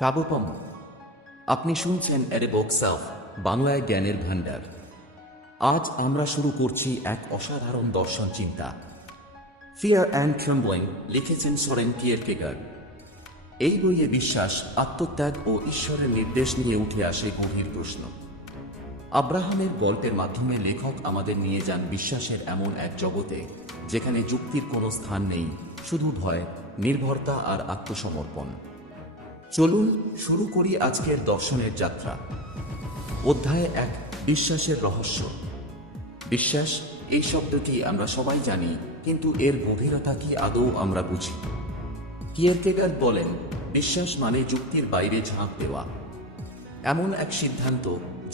স্বাগতম। আপনি শুনছেন এ বুক অফ বাংলায় জ্ঞানের ভান্ডার। আজ আমরা শুরু করছি এক অসাধারণ দর্শন চিন্তা, ফিয়ার অ্যান্ড ট্রেম্বলিং, লিখেছেন সোরেন কিয়েরকেগার্ড। এই বইয়ে বিশ্বাস, আত্মত্যাগ ও ঈশ্বরের নির্দেশ নিয়ে উঠে আসে গভীর প্রশ্ন। আব্রাহামের গল্পের মাধ্যমে লেখক আমাদের নিয়ে যান বিশ্বাসের এমন এক জগতে যেখানে যুক্তির কোনো স্থান নেই, শুধু ভয়, নির্ভরতা আর আত্মসমর্পণ। চলুন শুরু করি আজকের দর্শনের যাত্রা। অধ্যায় 1, বিশ্বাসের রহস্য। বিশ্বাস, এই শব্দটি আমরা সবাই জানি, কিন্তু এর গভীরতা কি আদৌ আমরা বুঝি? কিয়েরকেগার্ড বলেন, বিশ্বাস মানে যুক্তির বাইরে ঝাঁপ দেওয়া, এমন এক সিদ্ধান্ত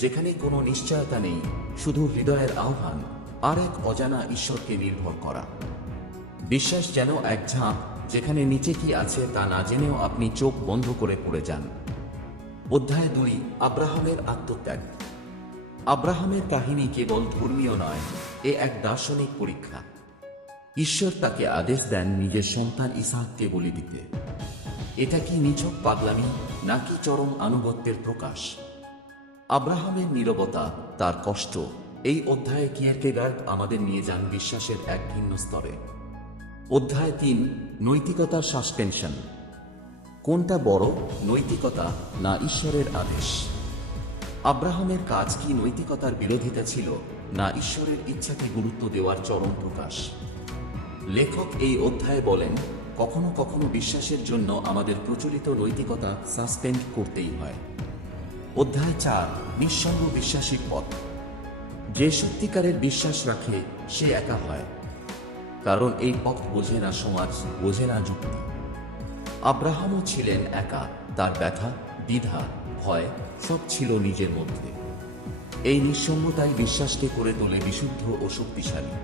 যেখানে কোনো নিশ্চয়তা নেই, শুধু হৃদয়ের আহ্বান আর এক অজানা ঈশ্বরকে নির্ভর করা। বিশ্বাস যেন এক ঝাঁপ যেখানে নিচে কি আছে তা না জেনেও আপনি চোখ বন্ধ করে পড়ে যান। অধ্যায় 2, আব্রাহামের আত্মত্যাগ। আব্রাহামের কাহিনী কেবল ধর্মীয় নয়, এ এক দার্শনিক পরীক্ষা। ঈশ্বর তাকে আদেশ দেন নিজের সন্তান ইসহাককে বলি দিতে। এটা কি নিছক পাগলামি নাকি চরম আনুগত্যের প্রকাশ? আব্রাহামের নীরবতা, তার কষ্ট, এই অধ্যায়ে কিয়েরকেগার্ড আমাদের নিয়ে যান বিশ্বাসের এক ভিন্ন স্তরে। অধ্যায় 3, নৈতিকতার সাসপেনশন। কোনটা বড়, নৈতিকতা না ঈশ্বরের আদেশ? আব্রাহামের কাজ কি নৈতিকতার বিরোধিতা ছিল, না ঈশ্বরের ইচ্ছাকে গুরুত্ব দেওয়ার চরম প্রকাশ? লেখক এই অধ্যায়ে বলেন, কখনো কখনো বিশ্বাসের জন্য আমাদের প্রচলিত নৈতিকতা সাসপেন্ড করতেই হয়। অধ্যায় 4, নিঃসঙ্গ বিশ্বাসী পথ। যে সত্যিকারের বিশ্বাস রাখে সে একা হয়, কারণ এই পথ বোঝে না সমাজ, বোঝে না যুক্তি। আব্রাহামও ছিলেন একা, তার ব্যথা, দ্বিধা, ভয় সব ছিল নিজের মধ্যে। এই নিঃসঙ্গতাই বিশ্বাসকে করে তোলে বিশুদ্ধ ও শক্তিশালী।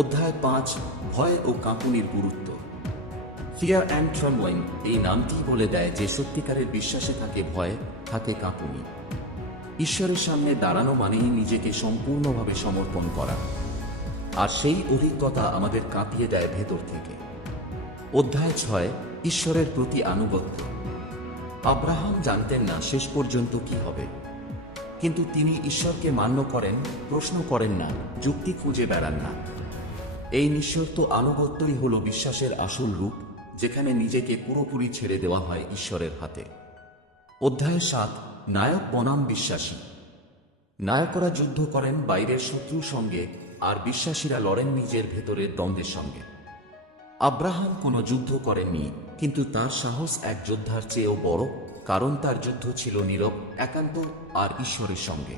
অধ্যায় 5, ভয় ও কাঁপুনির গুরুত্ব। ফিয়ার অ্যান্ড ট্রেম্বলিং, এই নামটি বলে দেয় যে সত্যিকারের বিশ্বাসে থাকে ভয়, থাকে কাঁপুনি। ঈশ্বরের সামনে দাঁড়ানো মানেই নিজেকে সম্পূর্ণভাবে সমর্পণ করা, আর সেই অভিজ্ঞতা আমাদের কাঁপিয়ে দেয় ভেতর থেকে। অধ্যায় 6, ঈশ্বরের প্রতি আনুগত্য। আব্রাহাম জানতেন না শেষ পর্যন্ত কি হবে, কিন্তু তিনি ঈশ্বরকে মান্য করেন, প্রশ্ন করেন না, যুক্তি খুঁজে বেড়ান না। এই নিঃশর্ত আনুগত্যই হল বিশ্বাসের আসল রূপ, যেখানে নিজেকে পুরোপুরি ছেড়ে দেওয়া হয় ঈশ্বরের হাতে। অধ্যায় 7, নায়ক বনাম বিশ্বাসী। নায়করা যুদ্ধ করেন বাইরের শত্রুর সঙ্গে, আর বিশ্বাসীরা লড়েন নিজের ভেতরের দ্বন্দ্বের সঙ্গে। আব্রাহাম কোনো যুদ্ধ করেননি, কিন্তু তার সাহস এক যোদ্ধার চেয়েও বড়, কারণ তার যুদ্ধ ছিল নীরব, একান্ত আর ঈশ্বরের সঙ্গে।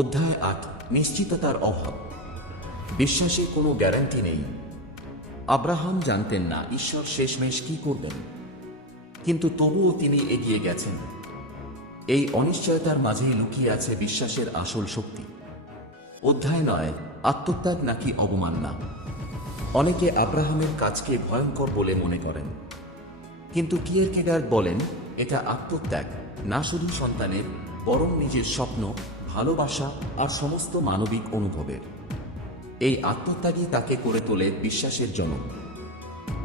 অধ্যায় 8, নিশ্চিততার অভাব। বিশ্বাসে কোনো গ্যারান্টি নেই। আব্রাহাম জানতেন না ঈশ্বর শেষমেশ কি করবেন, কিন্তু তবুও তিনি এগিয়ে গেছেন। এই অনিশ্চয়তার মাঝেই লুকিয়ে আছে বিশ্বাসের আসল শক্তি। অধ্যায় 9, আত্মত্যাগ নাকি অবমাননা। অনেকে আব্রাহামের কাজকে ভয়ঙ্কর বলে মনে করেন, কিন্তু কিয়েরকেগার্ড বলেন এটা আত্মত্যাগ, না শুধু সন্তানের, বরং নিজের স্বপ্ন, ভালোবাসা আর সমস্ত মানবিক অনুভবের। এই আত্মত্যাগই তাকে করে তোলে বিশ্বাসের জনক।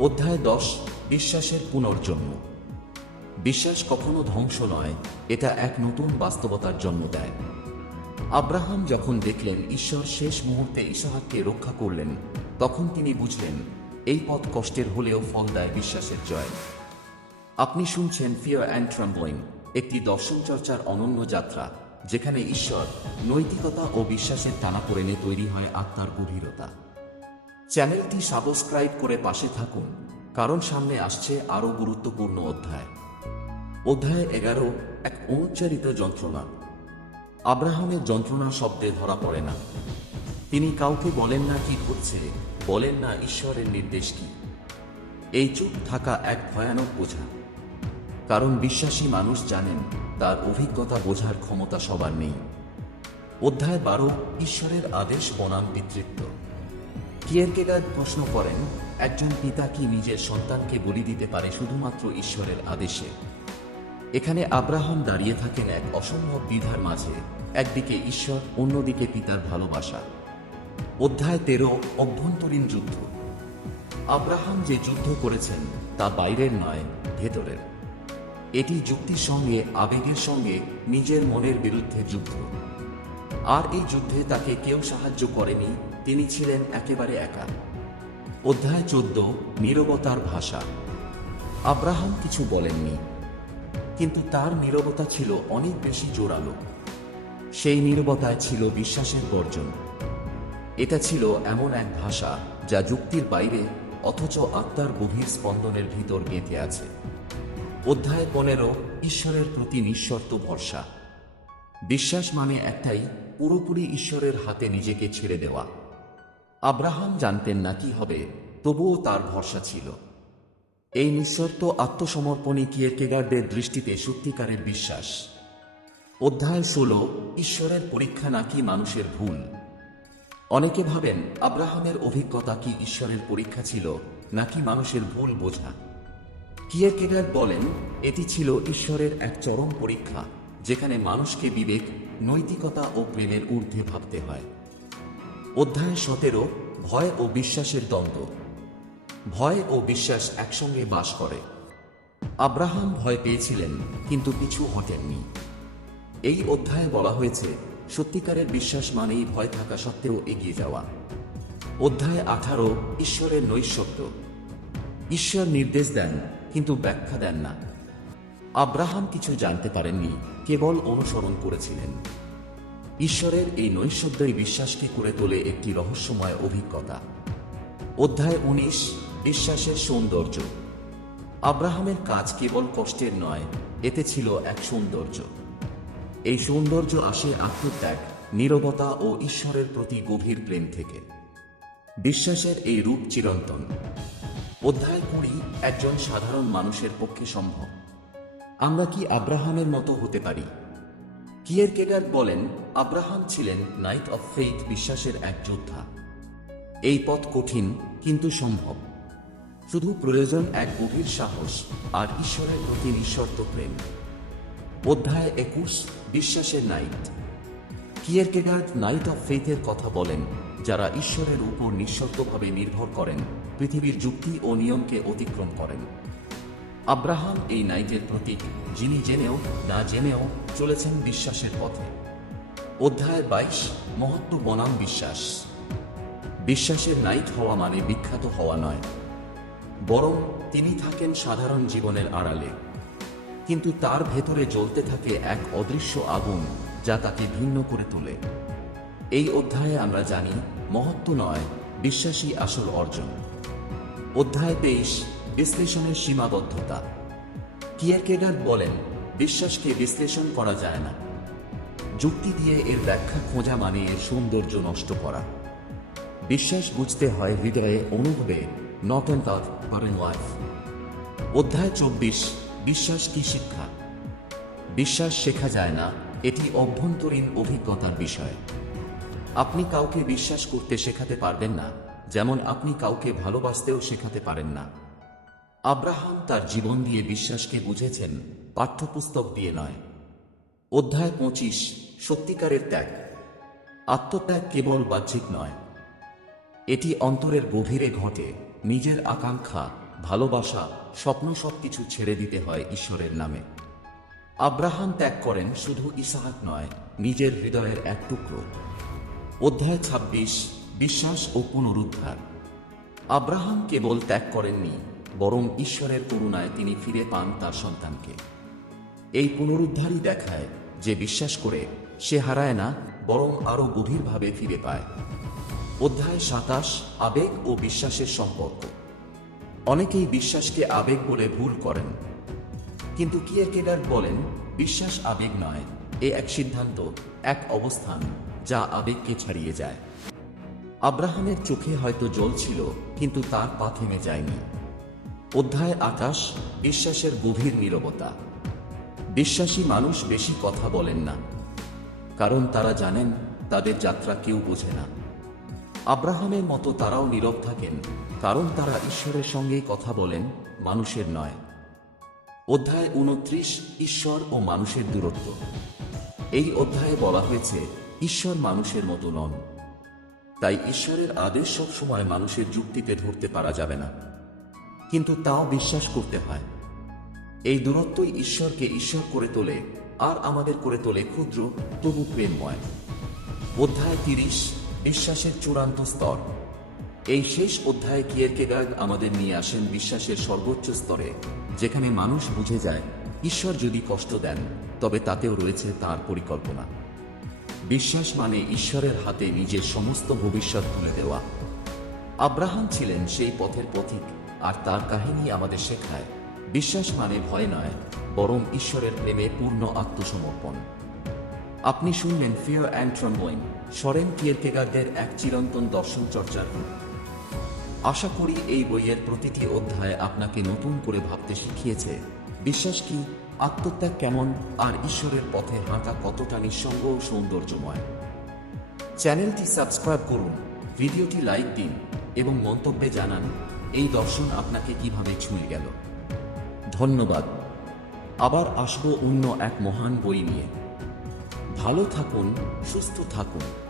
অধ্যায় 10, বিশ্বাসের পুনর্জন্ম। বিশ্বাস কখনো ধ্বংস নয়, এটা এক নতুন বাস্তবতার জন্ম দেয়। আব্রাহাম যখন দেখলেন ঈশ্বর শেষ মুহূর্তে ইসহাককে রক্ষা করলেন, তখন তিনি বুঝলেন এই পথ কষ্টের হলেও ফল দেয় বিশ্বাসের জয়। আপনি শুনছেন ফিয়ার অ্যান্ড ট্রেম্বলিং, একটি দর্শন চর্চার অনন্য যাত্রা, যেখানে ঈশ্বর, নৈতিকতা ও বিশ্বাসের টানাপোড়েনে তৈরি হয় আত্মার গভীরতা। চ্যানেলটি সাবস্ক্রাইব করে পাশে থাকুন, কারণ সামনে আসছে আরও গুরুত্বপূর্ণ অধ্যায়। অধ্যায় 11, এক অনুচ্চারিত যন্ত্রণা। আব্রাহামের যন্ত্রণা শব্দে ধরা পড়ে না। তিনি কাউকে বলেন না কি ঘটছে, বলেন না ঈশ্বরের নির্দেশ কি। এই চুপ থাকা এক ভয়ানক বোঝা, কারণ বিশ্বাসী মানুষ জানেন তার অভিজ্ঞতা বোঝার ক্ষমতা সবার নেই। অধ্যায় 12, ঈশ্বরের আদেশ বনাম পিতৃত্ব। কিয়েরকেগার্ড প্রশ্ন করেন, একজন পিতা কি নিজের সন্তানকে বলি দিতে পারে শুধুমাত্র ঈশ্বরের আদেশে? এখানে আব্রাহাম দাঁড়িয়ে থাকেন এক অসম্ভব দ্বিধার মাঝে, একদিকে ঈশ্বর, অন্যদিকে পিতার ভালোবাসা। অধ্যায় 13, অভ্যন্তরীণ যুদ্ধ। আব্রাহাম যে যুদ্ধ করেছেন তা বাইরের নয়, ভেতরের। এটি যুক্তির সঙ্গে আবেগের সঙ্গে নিজের মনের বিরুদ্ধে যুদ্ধ। আর এই যুদ্ধে তাকে কেউ সাহায্য করেনি, তিনি ছিলেন একেবারে একা। অধ্যায় 14, নীরবতার ভাষা। আব্রাহাম কিছু বলেননি, কিন্তু তার নীরবতা ছিল অনেক বেশি জোরালো। সেই নীরবতায় ছিল বিশ্বাসের গর্জন। এটা ছিল এমন এক ভাষা যা যুক্তির বাইরে, অথচ আত্মার গভীর স্পন্দনের ভিতর গেঁথে আছে। অধ্যায় 15, ঈশ্বরের প্রতি নিঃশর্ত ভরসা। বিশ্বাস মানে একটাই, পুরোপুরি ঈশ্বরের হাতে নিজেকে ছেড়ে দেওয়া। আব্রাহাম জানতেন না কি হবে, তবুও তার ভরসা ছিল। এই নিঃশর্ত আত্মসমর্পণই কিয়েরকেগার্ডের দৃষ্টিতে সত্যিকারের বিশ্বাস। অধ্যায় 16, ঈশ্বরের পরীক্ষা নাকি মানুষের ভুল। অনেকে ভাবেন আব্রাহামের অভিজ্ঞতা কি ঈশ্বরের পরীক্ষা ছিল নাকি মানুষের ভুল বোঝা। কিয়েরকেগার্ড বলেন এটি ছিল ঈশ্বরের এক চরম পরীক্ষা, যেখানে মানুষকে বিবেক, নৈতিকতা ও প্রেমের ঊর্ধ্বে ভাবতে হয়। অধ্যায় 17, ভয় ও বিশ্বাসের দ্বন্দ্ব। ভয় ও বিশ্বাস একসঙ্গে বাস করে। আব্রাহাম ভয় পেয়েছিলেন, কিন্তু পিছু হটেননি। এই অধ্যায়ে বলা হয়েছে সত্যিকারের বিশ্বাস মানেই ভয় থাকা সত্ত্বেও এগিয়ে যাওয়া। অধ্যায় 18, ঈশ্বরের নৈঃশব্দ। ঈশ্বর নির্দেশ দেন, কিন্তু ব্যাখ্যা দেন না। আব্রাহাম কিছু জানতে পারেননি, কেবল অনুসরণ করেছিলেন। ঈশ্বরের এই নৈঃশব্দই বিশ্বাসকে করে তোলে একটি রহস্যময় অভিজ্ঞতা। অধ্যায় 19, বিশ্বাসের সৌন্দর্য। আব্রাহামের কাজ কেবল কষ্টের নয়, এতে ছিল এক সৌন্দর্য। এই সৌন্দর্য আসে আত্মত্যাগ, নীরবতা ও ঈশ্বরের প্রতি গভীর প্রেম থেকে। বিশ্বাসের এই রূপ চিরন্তন। অধ্যায় 20, একজন সাধারণ মানুষের পক্ষে সম্ভব। আমরা কি আব্রাহামের মতো হতে পারি? কিয়েরকেগার্ড বলেন আব্রাহাম ছিলেন নাইট অফ ফেইথ, বিশ্বাসের এক যোদ্ধা। এই পথ কঠিন, কিন্তু সম্ভব। শুধু প্রয়োজন এক গভীর সাহস আর ঈশ্বরের প্রতি নিঃশর্ত প্রেম। অধ্যায় 21, বিশ্বাসের নাইট। কিয়েরকেগার্ড নাইট অফ ফেইথের কথা বলেন, যারা ঈশ্বরের উপর নিঃশর্তভাবে নির্ভর করেন, পৃথিবীর যুক্তি ও নিয়মকে অতিক্রম করেন। আব্রাহাম এই নাইটের প্রতীক, যিনি জেনেও না জেনেও চলেছেন বিশ্বাসের পথে। অধ্যায় 22, মহত্ব বনাম বিশ্বাস। বিশ্বাসের নাইট হওয়া মানে বিখ্যাত হওয়া নয়, বরং তিনি থাকেন সাধারণ জীবনের আড়ালে, কিন্তু তার ভেতরে জ্বলতে থাকে এক অদৃশ্য আগুন যা তাকে ভিন্ন করে তোলে। এই অধ্যায়ে আমরা জানি মহত্ব নয়, বিশ্বাসী আসল অর্জন। অধ্যায় 23, বিশ্লেষণের সীমাবদ্ধতা। কিয়েরকেগার্ড বলেন বিশ্বাসকে বিশ্লেষণ করা যায় না। যুক্তি দিয়ে এর ব্যাখ্যা খোঁজা মানে এর সৌন্দর্য নষ্ট করা। বিশ্বাস বুঝতে হয় হৃদয়ে, অনুভবে, not and thought but in life. অধ্যায় 24, বিশ্বাস কি শিক্ষা। বিশ্বাস শেখা যায় না, এটি অভ্যন্তরীণ অভিজ্ঞতার বিষয়। আপনি কাউকে বিশ্বাস করতে শেখাতে পারবেন না, যেমন আপনি কাউকে ভালোবাসতেও শেখাতে পারেন না। আব্রাহাম তার জীবন দিয়ে বিশ্বাসকে বুঝেছেন, পাঠ্যপুস্তক দিয়ে নয়। অধ্যায় 25, সত্যিকারের ত্যাগ। আত্মত্যাগ কেবল বাহ্যিক নয়, এটি অন্তরের গভীরে ঘটে। নিজের আকাঙ্ক্ষা, ভালোবাসা, স্বপ্ন সবকিছু ছেড়ে দিতে হয় ঈশ্বরের নামে। আব্রাহাম ত্যাগ করেন শুধু ইসহাক নয়, নিজের হৃদয়ের এক টুকরো। অধ্যায় 26, বিশ্বাস ও পুনরুদ্ধার। আব্রাহাম কেবল ত্যাগ করেননি, বরং ঈশ্বরের করুণায় তিনি ফিরে পান তার সন্তানকে। এই পুনরুদ্ধারই দেখায় যে বিশ্বাস করে সে হারায় না, বরং আরও গভীরভাবে ফিরে পায়। অধ্যায় 27, আবেগ ও বিশ্বাসের সম্পর্ক। অনেকেই বিশ্বাসকে আবেগ বলে ভুল করেন, কিন্তু কিয়েরকেগার্ড বলেন বিশ্বাস আবেগ নয়, এ এক সিদ্ধান্ত, এক অবস্থান যা আবেগকে ছাড়িয়ে যায়। আব্রাহামের চোখে হয়তো জল ছিল, কিন্তু তার পা থেমে যায়নি। অধ্যায় 28, বিশ্বাসের গভীর নীরবতা। বিশ্বাসী মানুষ বেশি কথা বলেন না, কারণ তারা জানেন তাদের যাত্রা কেউ বোঝে না। আব্রাহামের মতো তারাও নীরব থাকেন, কারণ তারা ঈশ্বরের সঙ্গেই কথা বলেন, মানুষের নয়। অধ্যায় 29, ঈশ্বর ও মানুষের দূরত্ব। এই অধ্যায়ে বলা হয়েছে ঈশ্বর মানুষের মতো নন, তাই ঈশ্বরের আদেশ সব সময় মানুষের যুক্তিতে ধরতে পারা যাবে না, কিন্তু তাও বিশ্বাস করতে হয়। এই দূরত্বই ঈশ্বরকে ঈশ্বর করে তোলে আর আমাদের করে তোলে ক্ষুদ্র তবু প্রেমময়। অধ্যায় 30, বিশ্বাসের চূড়ান্ত স্তর। এই শেষ অধ্যায়ে কিয়েরকেগার্ড আমাদের নিয়ে আসেন বিশ্বাসের সর্বোচ্চ স্তরে, যেখানে মানুষ বুঝে যায় ঈশ্বর যদি কষ্ট দেন তবে তাতেও রয়েছে তার পরিকল্পনা। বিশ্বাস মানে ঈশ্বরের হাতে নিজের সমস্ত ভবিষ্যৎ তুলে দেওয়া। আব্রাহাম ছিলেন সেই পথের পথিক, আর তার কাহিনী আমাদের শেখায় বিশ্বাস মানে ভয় নয়, বরং ঈশ্বরের প্রেমে পূর্ণ আত্মসমর্পণ। আপনি শুনলেন ফিয়ার অ্যান্ড ট্রেম্বলিং, সরেন কিয়েরকেগার্ডের এক চিরন্তন দর্শন চর্চার রূপ। আশা করি এই বইয়ের প্রতিটি অধ্যায় আপনাকে নতুন করে ভাবতে শিখিয়েছে বিশ্বাস কি, আত্মত্যাগ কেমন, আর ঈশ্বরের পথে হাঁটা কতটা নিঃসঙ্গ ও সৌন্দর্যময়। চ্যানেলটি সাবস্ক্রাইব করুন, ভিডিওটি লাইক দিন এবং মন্তব্যে জানান এই দর্শন আপনাকে কিভাবে ছুঁয়ে গেল। ধন্যবাদ। আবার আসবো অন্য এক মহান বই নিয়ে। ভালো থাকুন, সুস্থ থাকুন।